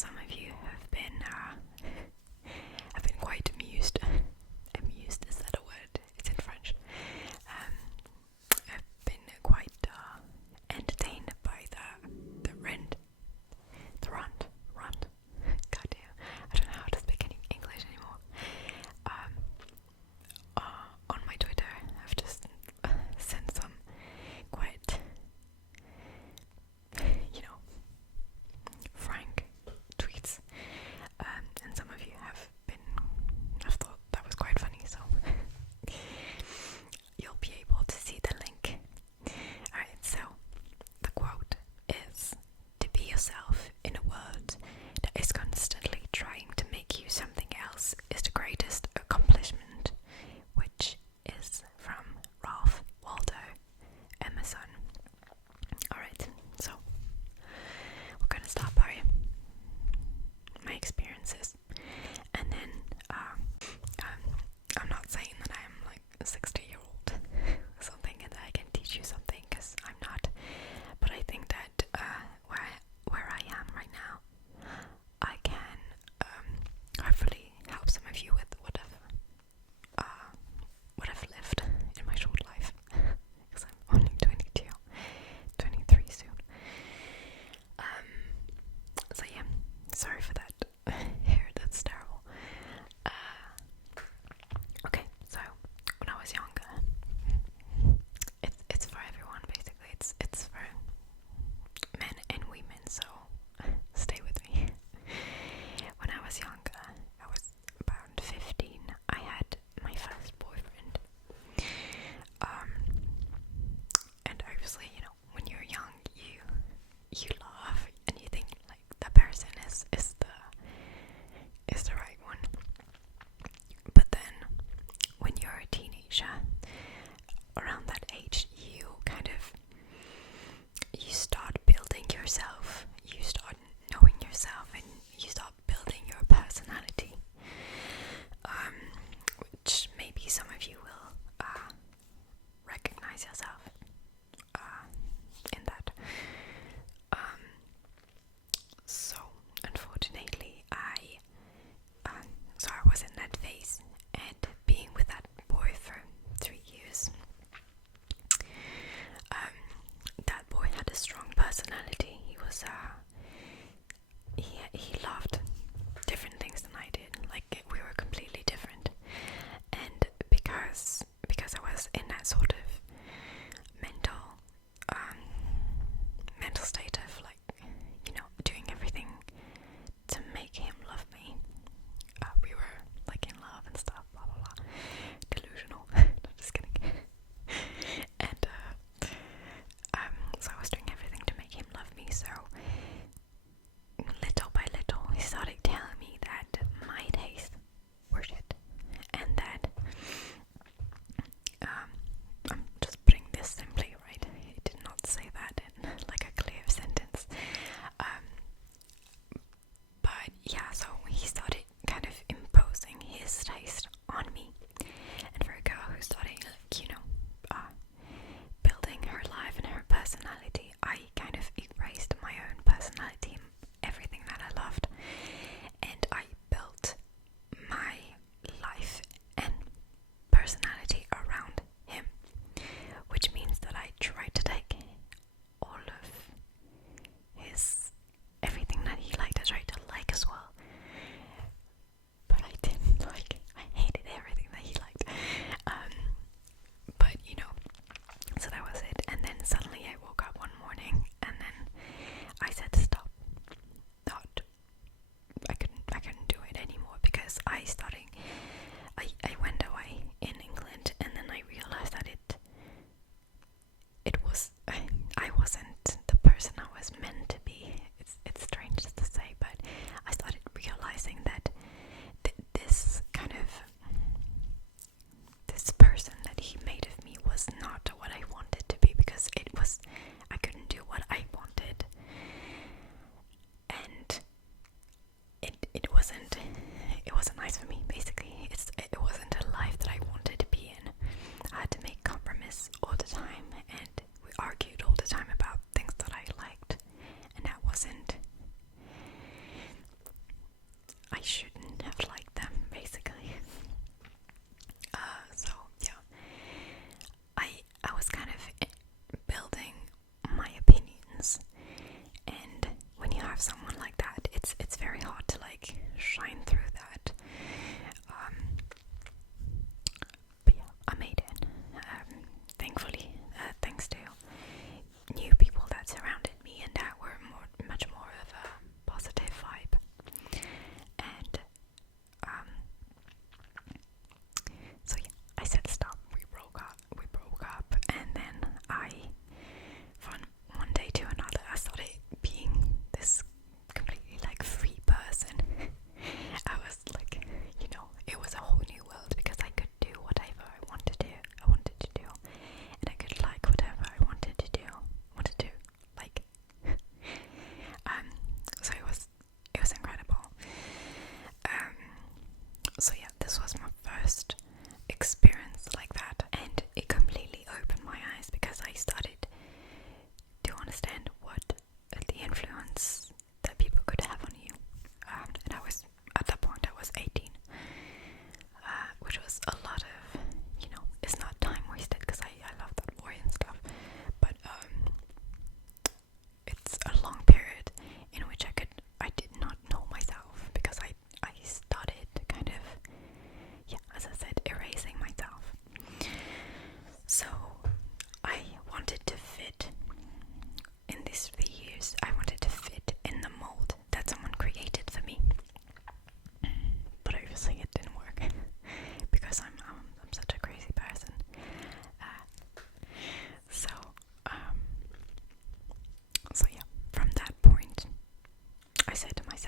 some of you have been quite amused. Amused, is that a word? It's in French. I've been quite entertained by the rant. Goddamn, I don't know how to speak any English anymore. On my Twitter, I've just sent some quite, frank tweets, and some of you have thought that was quite funny, so you'll be able to see the link. Alright, so the quote is, "To be yourself in a world that is constantly trying to make you something else is the greatest accomplishment," which is from Ralph Waldo Emerson. Alright, so we're gonna start by my experiences, and then I'm not saying that I'm like a 60-year-old or something and that I can teach you something, because I'm not, but I think that where I am right now, I can hopefully help some of you with what I've lived in my short life, because I'm only 22, 23 soon. So yeah, sorry for that hair, that's terrible. Okay, so when I was younger, it's for everyone basically, it's for men and women, so stay with me. When I was younger, I was about 15, I had my first boyfriend. And obviously, when you're young, you love and you think like that person is the right one. But then when you're a teenager, around that age, you start building yourself, you start knowing yourself, and you start building your personality, which maybe some of you will recognize yourself in that. So unfortunately, I was in that phase, and being with that boy for 3 years. That boy had a strong personality. He was he loved different things than I did. Like, we were completely different, and because I was in that sort of mental state of like, doing everything to make him love me. We were like in love and stuff, blah blah blah. Delusional. No, just kidding. And so I was doing everything to make him love me. So little by little, he started telling me that my tastes were shit, and that I'm just putting this simply, right? He did not say that in like a clear sentence. But yeah, so he started kind of imposing his taste on me. And for a girl who started, like, building her life and her personality, I kind of erased my own personality, everything that I loved, and I built my life and personality around him, which means that I tried to take all of everything that he liked, I tried to like as well, but I didn't like it. I hated everything that he liked. But so that was it. And then suddenly I woke up one morning, and then I said stop. Not, I couldn't do it anymore, because I went away in England, and then I realized that I wasn't the person I was meant to be. It's strange to say, but I started realizing that this person that he made of me was not what I wanted to be, because I couldn't do what I wanted, and it wasn't nice for me. Basically, it wasn't a life that I wanted to be in. I had to make compromise all the time, and we argued all the time about things that I liked, and that wasn't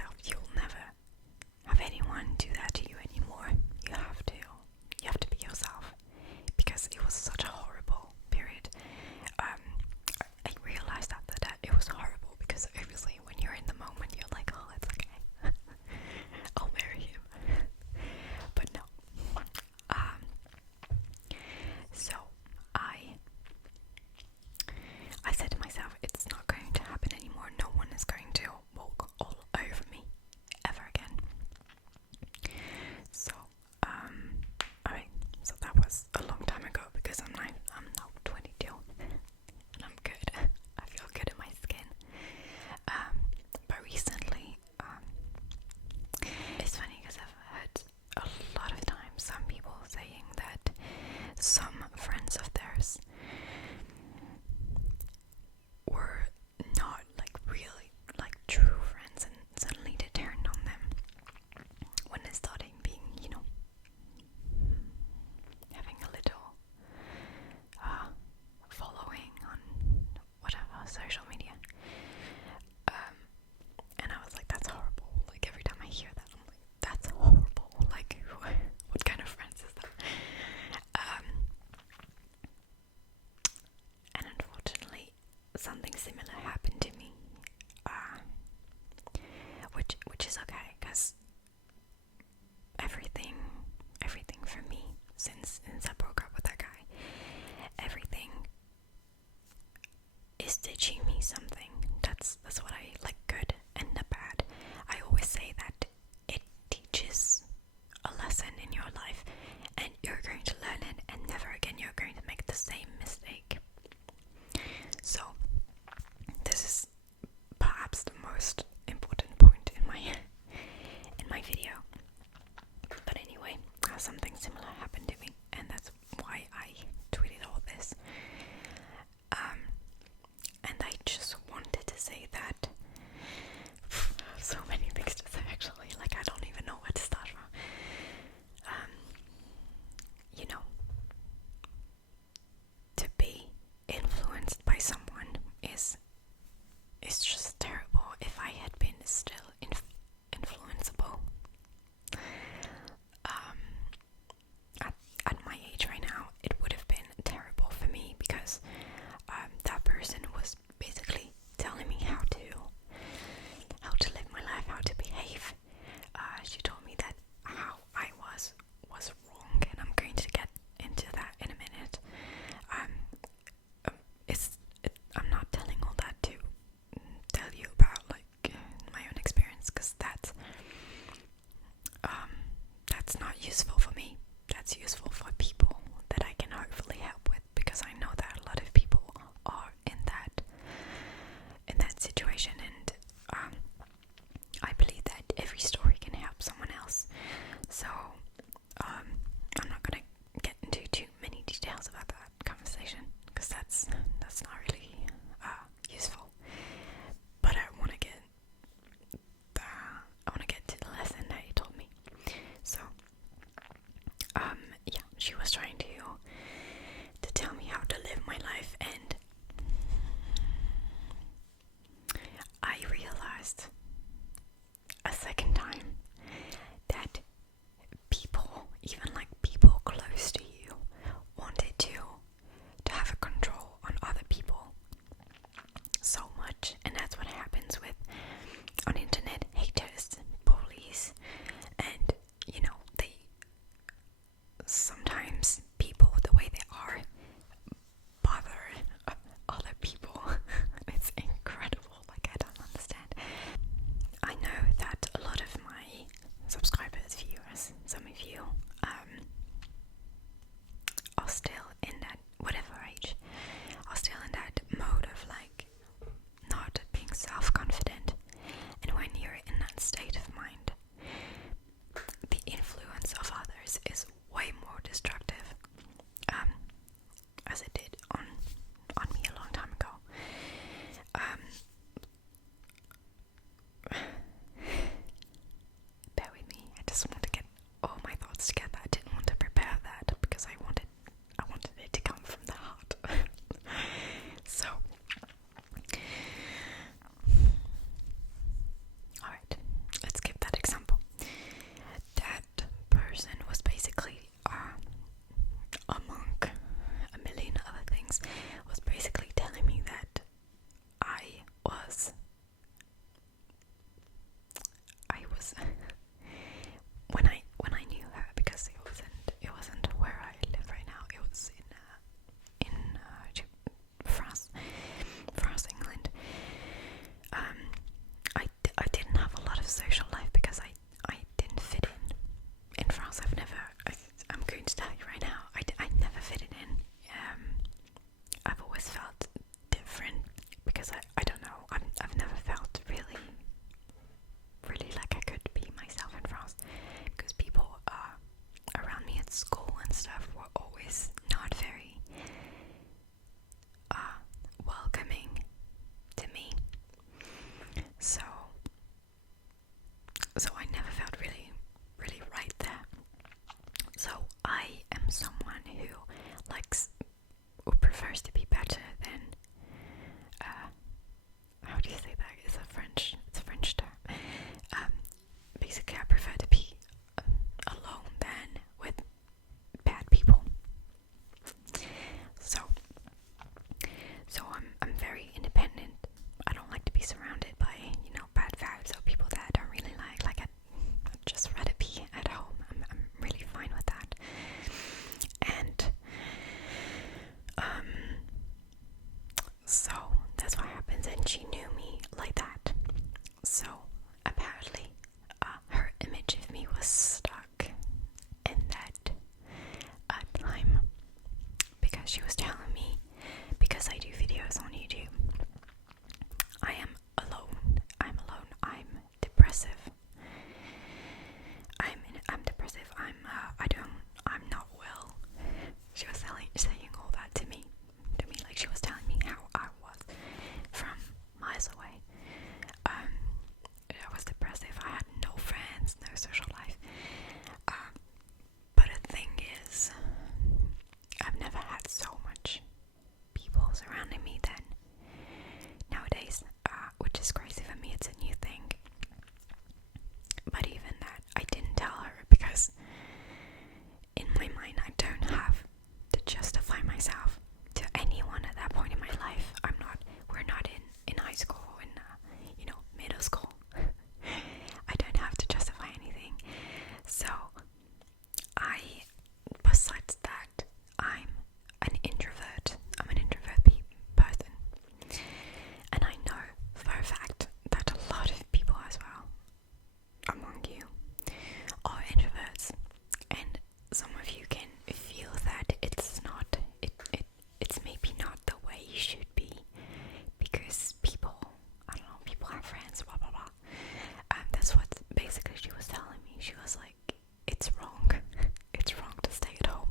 myself, you'll never have anyone do that to you anymore. You have to. You have to be yourself. Because it was such a horrible period. I realized after that it was horrible because obviously when you're in the moment you're like, oh, it's okay. I'll marry him. But no. So I said to myself, it's not going to happen anymore. No one is going to walk all over me. so I never felt really, really right there. So I am someone who prefers to be better than, how do you say that? It's a French term. Basically, I prefer to be alone than with bad people. So I'm very independent. I don't like to be surrounded by, bad vibes or people that I don't really like. I'd just rather be at home. I'm really fine with that. And so that's what happens, and she knew me like that. So apparently, her image of me was stuck in that time, because she was telling me, because I do videos on YouTube, I am alone. I'm depressive. I'm depressive. I'm not well. She was saying all that to me, like she was telling me how I was from miles away. I was depressive. I had no friends, no social life. But the thing is, I've never had so much people surrounding me then. Nowadays, which is crazy for me, it's a new thing. But even that, I didn't tell her, because in my mind, I don't have to justify myself to anyone at that point in my life. We're not in high school, in middle school. I don't have to justify anything. So besides that, I'm an introvert. I'm an introvert person. And I know for a fact that a lot of people as well among you are introverts. And some of you can feel that it's maybe not the way you should be, because people have friends, blah blah blah. That's what basically she was telling me. She was like, it's wrong. It's wrong to stay at home.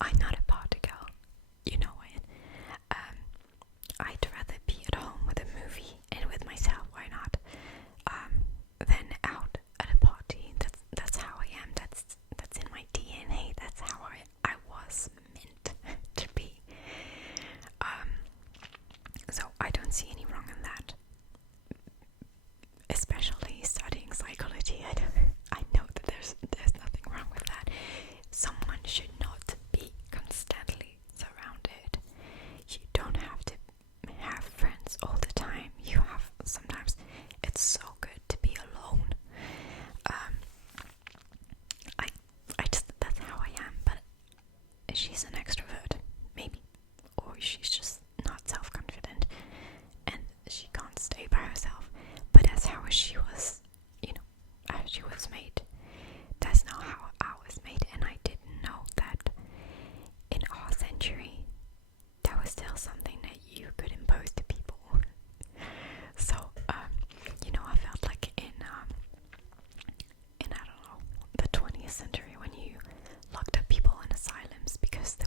I'm not a party girl, you know it. I'd rather be at home with a movie and with myself, why not? Than out at a party. That's how I am. That's in my DNA. That's how I was meant to be. So I don't see any wrong in that. Especially studying psychology. I know that there's nothing wrong with that. Someone should not be constantly surrounded. You don't have to have friends all the time. Sometimes it's so good to be alone. That's how I am, but she's an extrovert, maybe. Or she's just not self-confident and she can't stay by herself. But that's how she was, how she was made. That's not how I was made, and I didn't know that in our century that was still something that you could impose to people. So, I felt like in I don't know, the 20th century, when you locked up people in asylums because they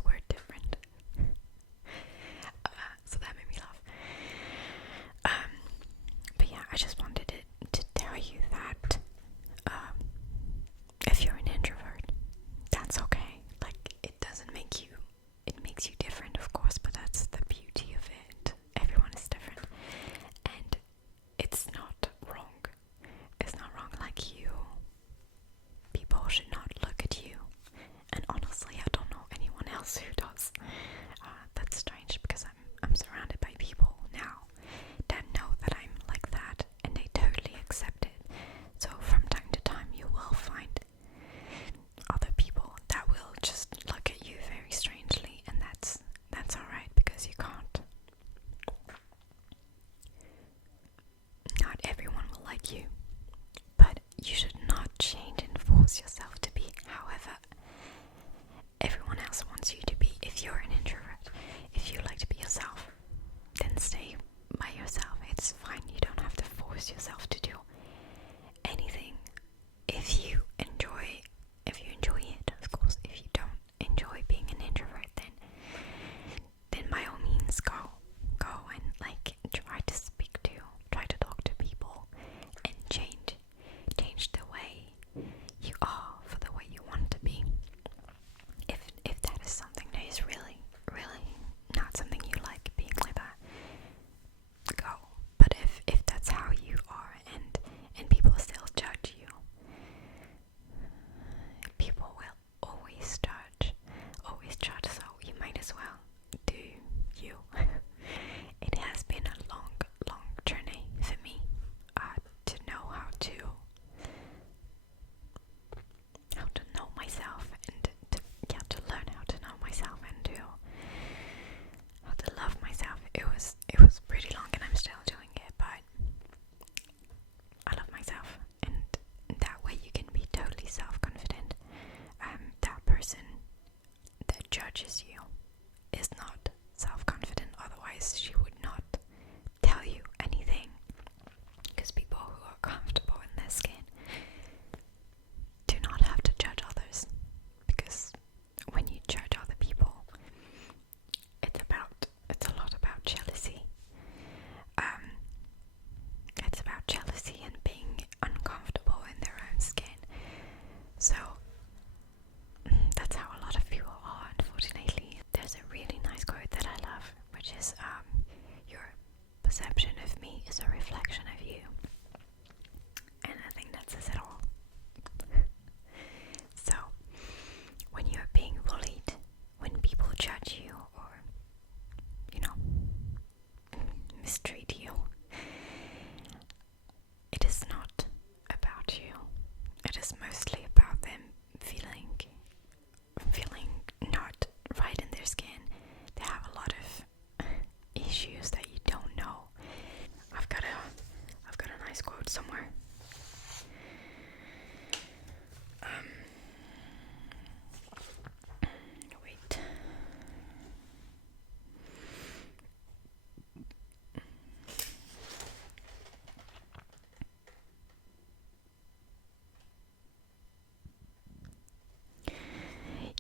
judges you is not self-confident, otherwise she would not tell you anything. Because people who are comfortable in their skin do not have to judge others. Because when you judge other people, it's a lot about jealousy. It's about jealousy and being uncomfortable in their own skin. So that's how a lot of people are, unfortunately. There's a really nice quote that I love, which is your perception of me is a reflection of you. And I think that says it all. So when you're being bullied, when people judge you or, mistreat you, it is not about you. It is mostly about them feeling not right in their skin. They have a lot of issues that you don't know. I've got a nice quote somewhere. Wait.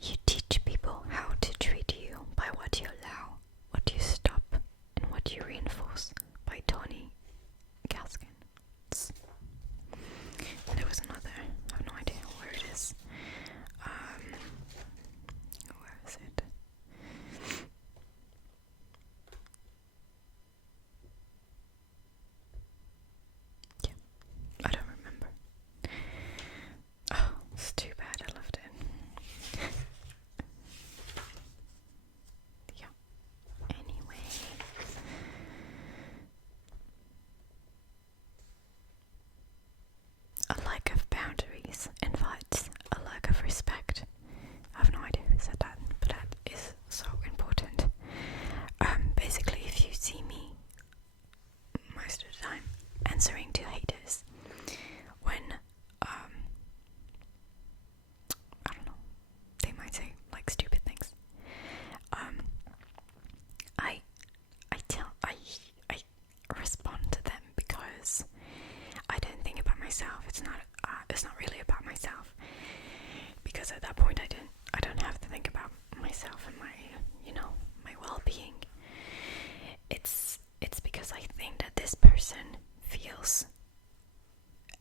You teach people how to treat you by what you allow, what you stop, and what you reinforce. By Tony Gaskin. And there was another, I have no idea where it is. Where is it? Yeah, I don't remember. Oh, it's too bad, I loved it. Yeah. Anyway. A lack of boundaries invites a lack of respect. I have no idea who said that, but that is so important. Basically, if you see me most of the time answering to haters when I don't know, they might say like stupid things. I respond to them because I don't think about myself. It's not really about myself, because at that point I don't have to think about myself and my my well-being. It's because I think that this person feels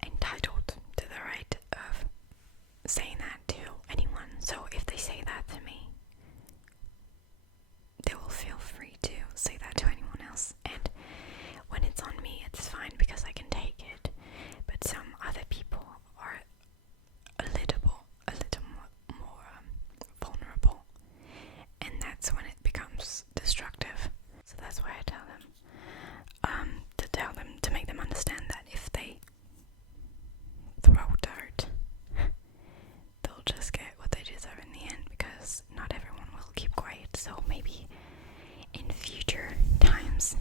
entitled to the right of saying that to anyone. So if they say that to me, they will feel free to say that to anyone else. And when it's on me, it's fine because I can take it. But some other people are a little more vulnerable, and that's when it becomes destructive. So that's why I tell them to make them understand that if they throw dirt, they'll just get what they deserve in the end, because not everyone will keep quiet. So maybe in future times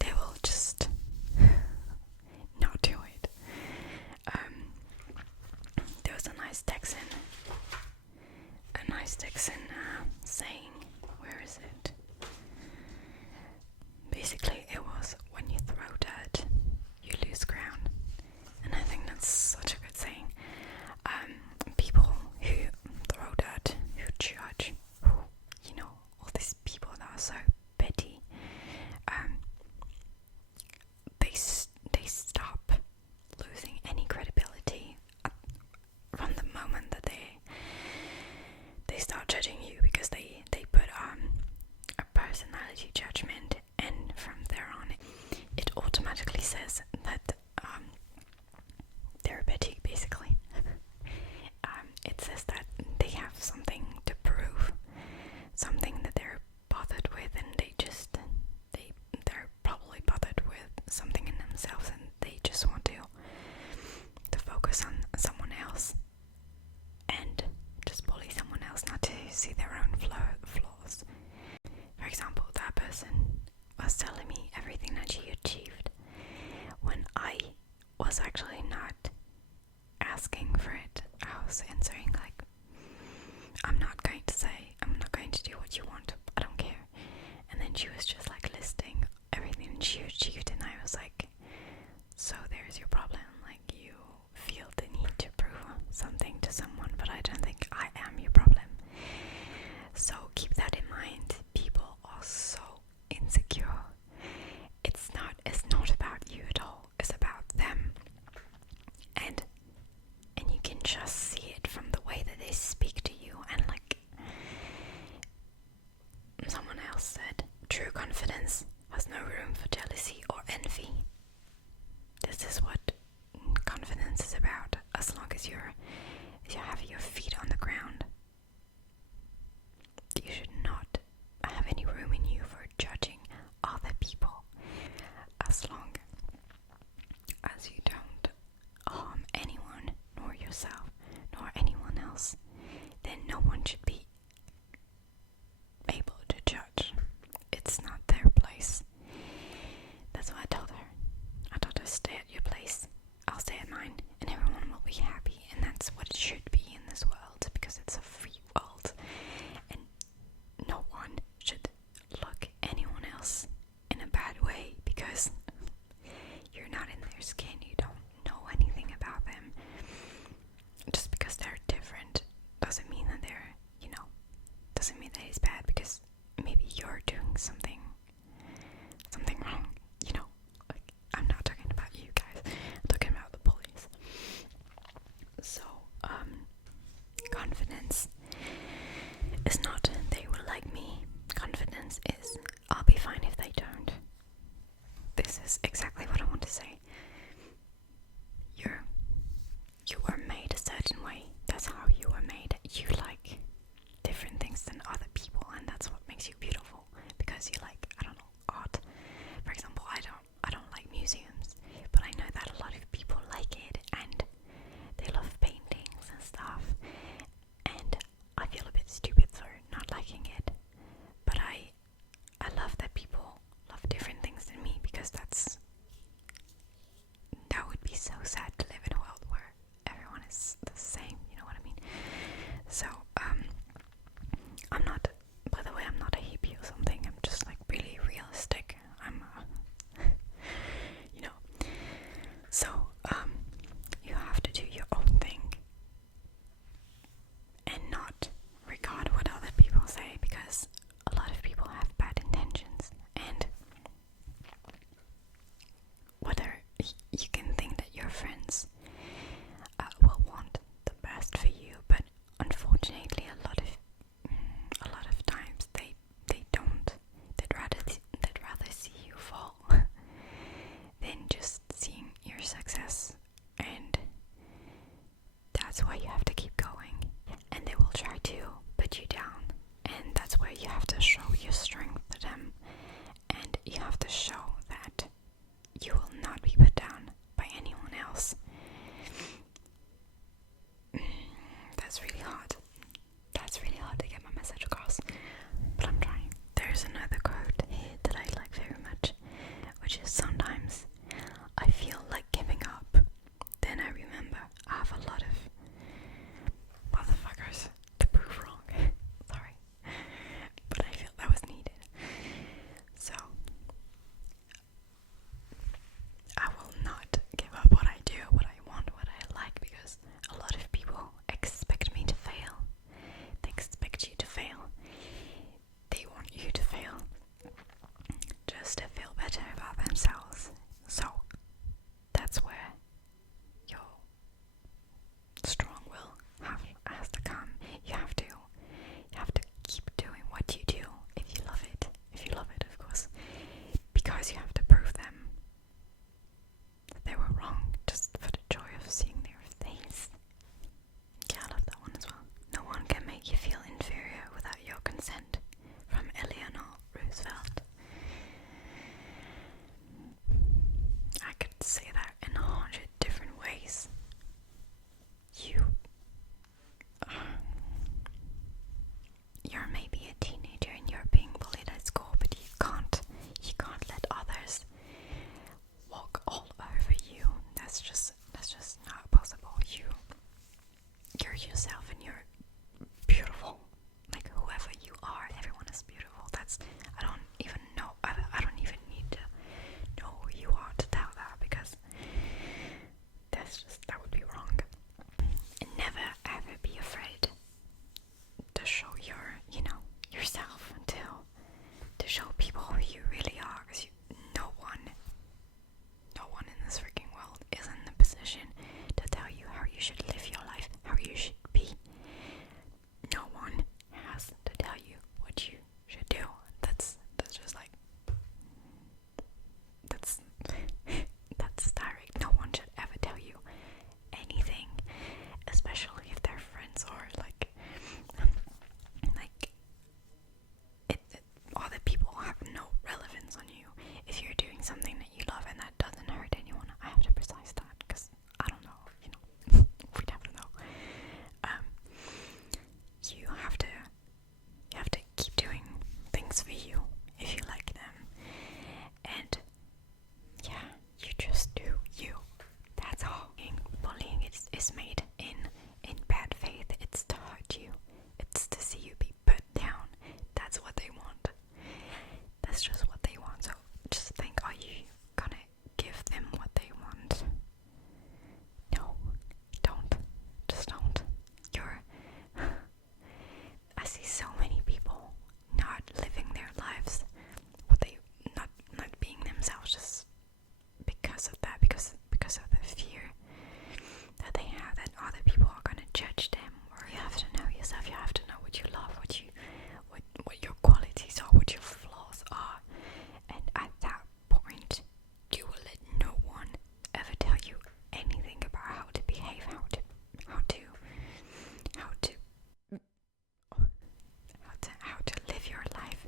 they will just not do it. There was a nice Texan saying, where is it? Basically, it was, when you throw dirt, you lose ground. And I think that's such a good saying. People who throw dirt, who judge, who, all these people that are so petty, they stop losing any credibility from the moment that they start judging you, because they put a personality judgment, and from there on it automatically says that they're petty, basically. It says that they have something to prove, something that they're bothered with, and they're probably bothered with something in themselves, and they just want to focus on someone else and just bully someone else, not to see their own flaws. For example, that person was telling me everything that she achieved when I was actually not asking for it. I was answering like, I'm not going to do what you want. I don't care. And then she was just like listing everything she achieved, and I was like, so there's your problem. Like, you feel the need to prove something to someone, but I don't think I am your problem. So keep that in mind. People are so insecure. It's not about you at all. It's about them. And you can just see it from the way that they speak to you. And like someone else said, true confidence has no room for jealousy or envy. This is what confidence is about. As long as you have your feet on the ground, you should not have any room in you for judging other people. As long as you don't harm anyone, nor yourself, nor anyone else, then no one should be able to judge. It's not their place. That's what I told her. I told her, stay at your place, I'll stay at mine, and everyone will be happy. And that's what it should be in this world, because it's a free world, and no one should look anyone else in a bad way because you're not in their skin. You don't know anything about them. Just because they're different doesn't mean that they're, doesn't mean that it's bad, because maybe you're doing something wrong. Like, I'm not talking about you guys. I'm talking about the bullies. So, confidence is not they will like me. Confidence is I'll be fine if they don't. This is exactly what I want to say. You were made a certain way. That's how you were made. You like different things than other people, and that's what makes you beautiful. Because you like, I don't know, art. For example, I don't like museums, but I know that a lot of people like it, and they love paintings and stuff. And I feel a bit stupid for not liking it, but I love that people love different things than me, because that would be so sad to live in a world where everyone is the same, you know what I mean? So, I'm not a hippie or something. I'm just like really realistic. So, you have to do your own thing and not regard what other people say, because a lot of people have bad intentions, and whether you can think that your friends will want the best for you, but unfortunately a lot of times they don't. They'd rather see you fall than just seeing your success, and that's why you have to keep going. And they will try to put you down, and that's where you have to show your strength to them, and you have to show that you will not be put down by anyone else. That's really hard. That's really hard to get my message across, but I'm trying. There's another quote here that I like very much, which is, sometimes I feel like giving up, then I remember I have a lot of motherfuckers to prove wrong. Sorry, but I feel that was needed. So, is made in bad faith. It's to hurt you. It's to see you be put down. That's what they want. That's just what they want. So just think, are you gonna give them what they want? No, don't. Just don't. I see so many people not living their lives, not being themselves, just because of that, because of the fear that they have that other people are gonna judge them. Or you have to know yourself. You have to know what you love, what your qualities are, what your flaws are, and at that point, you will let no one ever tell you anything about how to behave, how to live your life,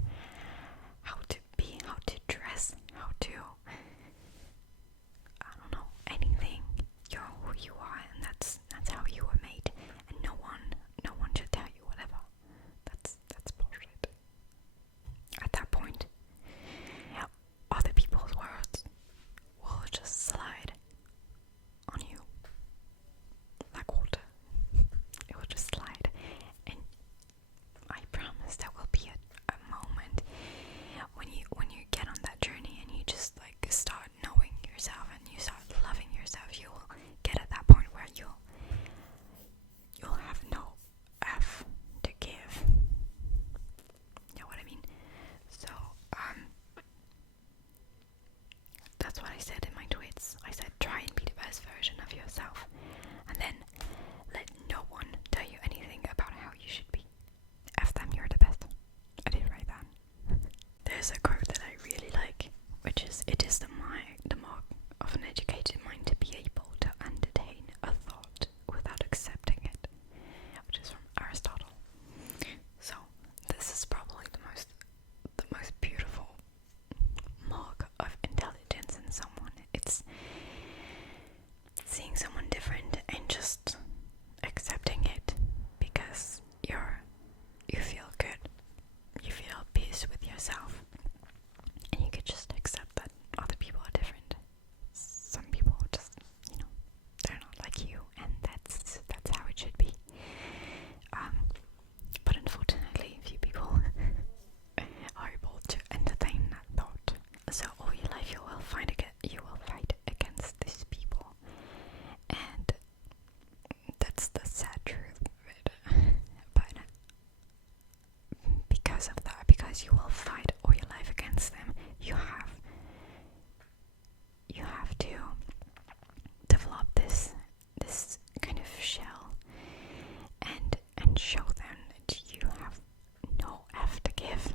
how to be, how to dress, how to, I don't know, anything. You're who you are, and that's how you were made, and no one should tell you whatever. That's bullshit. At that point, other people's words will just slide on you like water. It will just slide, and I promise there will be a moment when you get on that journey and you just like start knowing yourself and you start loving yourself. You will get at that point where you'll have no F to give. You know what I mean? So that's what I said in my tweets. I said try and be the best version of yourself, and then let no one tell you anything about how you should be. F them, you're the best. I did write that. There's a quote that I really like, which is, it is the mark of an educated mind to be able to entertain a thought without accepting it, which is from Aristotle. So this is probably the most beautiful mark of intelligence in someone. It's seeing someone different and just accepting it because you feel good, you feel peace with yourself, and you could just accept that other people are different. Some people just, they're not like you, and that's how it should be. But unfortunately, few people are able to entertain that thought. So all your life you will fight against these people, and that's the sad truth of it. But because of that, because you will fight all your life against them, you have to develop this kind of shell and show them that you have no F to give.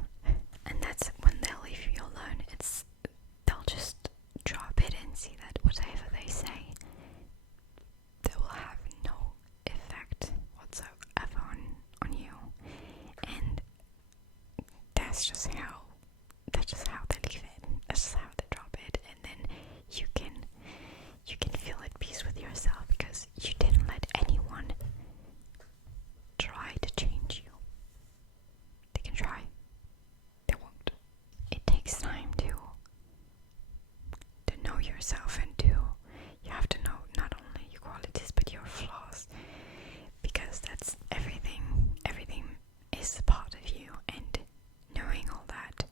And that's when they'll leave you alone. They'll just drop it and see that whatever they say, they will have no effect whatsoever on you. And that's just how they leave it. That's just how they drop it, and then you can feel at peace with yourself because you didn't let anyone try to change you. They can try. They won't. It takes time to know yourself, and you have to know not only your qualities but your flaws, because that's everything is a part of you, and knowing all that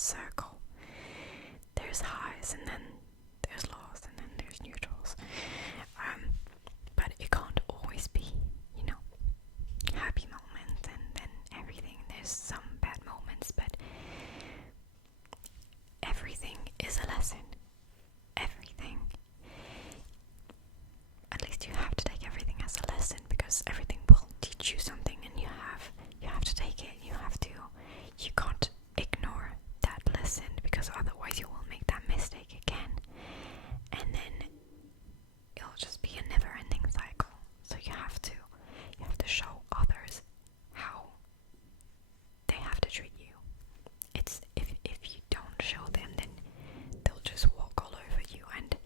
circle. There's highs and then there's lows and then there's neutrals. But it can't always be, happy moments and then everything. There's some bad moments, but everything is a lesson. Everything. At least you have to take everything as a lesson, because everything will teach you something, and you have to take it. You can't ignore that lesson, because otherwise you will make that mistake again, and then it'll just be a never-ending cycle. So you have to show others how they have to treat you. It's if you don't show them, then they'll just walk all over you and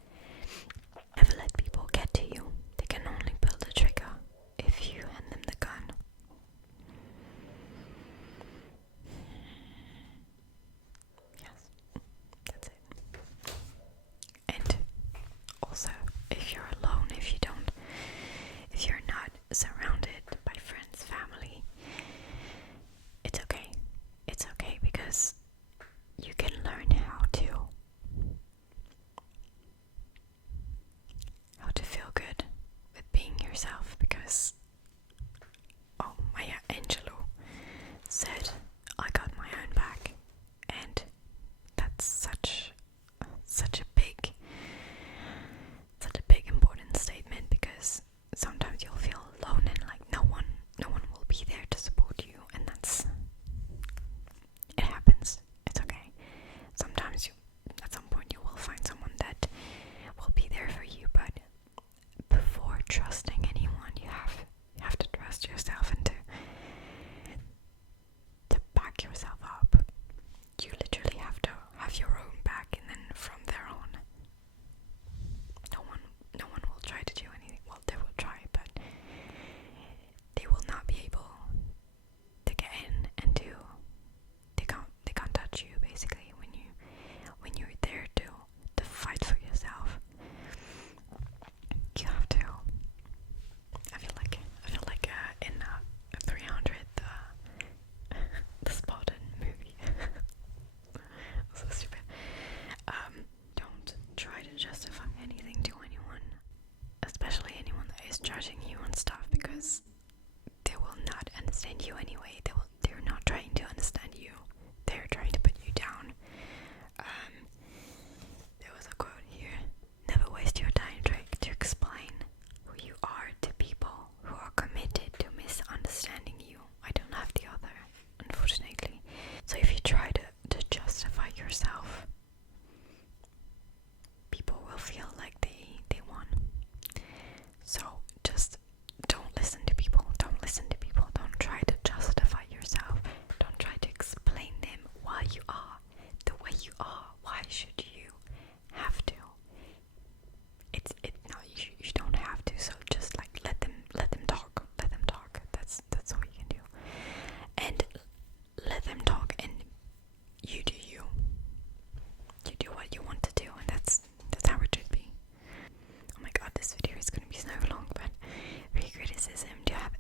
never let people get to you. They can only pull the trigger if you hand them the gun. Yes, that's it. And also, if you're alone, if you're not surrounded by friends, family, it's okay. It's okay, because you can learn how to feel good with being yourself, because Maya Angelou said, I got my own back, and that's such a big important statement, because sometimes you'll feel alone and like no one will be there to support you, and it happens. It's okay. Sometimes at some point you will find someone that will be there for you, but before trusting anyone, you have to trust yourself and to back yourself up. You literally have to have your own back, and then from there on, no one will try to do anything. Well, they will try, but they will not be able to get in and they can't touch you, basically, when you're there to fight for yourself. You have to. I feel like in 300, the Spartan movie. So stupid. Don't try to justify anything to anyone, especially anyone that is judging you and stuff, because they will not understand you anyway. They're not trying to understand you. They're trying to put you down. There was a quote here: never waste your time trying to explain who you are to people who are committed to misunderstanding you. I don't have the other, unfortunately. So if you try to justify yourself, people will feel like they won. So just don't listen to people. Don't listen to people. Don't try to justify yourself. Don't try to explain them why you are the way you are. Why should you have to? It's no, you don't have to. So just like let them talk. Let them talk. That's all you can do. And let them talk, and you do you. You do what you want to do, and that's how it should be. Oh my god, this video is gonna be so long, but re-criticism to have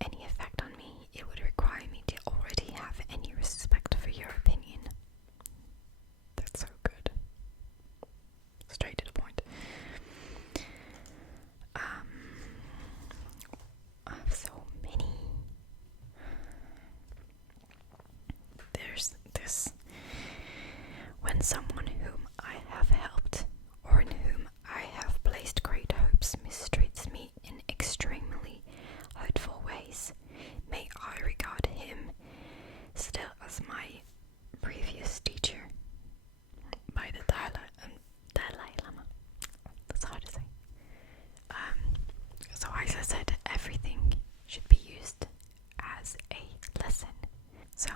any effect on me, it would require me to already have any respect for your opinion. That's so good. Straight to the point. I have so many. There's this: when someone whom I have helped or in whom I have placed great hopes mistreats me in extremely hurtful ways, may I regard him still as my previous teacher. By the Dalai Lama. That's hard to say. So as I said, everything should be used as a lesson. So